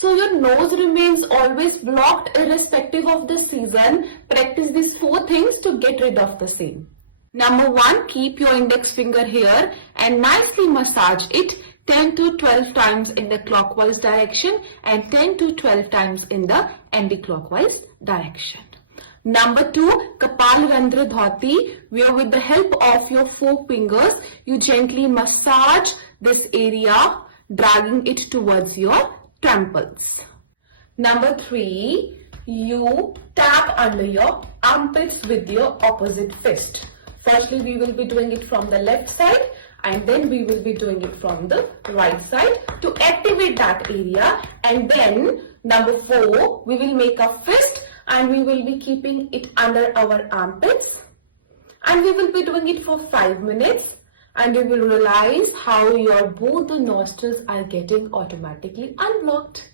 so your nose remains always blocked irrespective of the season. Practice these 4 things to get rid of the same. Number 1, keep your index finger here and nicely massage it 10 to 12 times in the clockwise direction and 10 to 12 times in the anti-clockwise direction. Number 2, Kapalrandra Dhoti, where with the help of your 4 fingers, you gently massage this area, dragging it towards your temples. Number 3, you tap under your armpits with your opposite fist. Firstly, we will be doing it from the left side and then we will be doing it from the right side to activate that area. And then number 4, we will make a fist and we will be keeping it under our armpits and we will be doing it for 5 minutes and you will realize how your both the nostrils are getting automatically unblocked.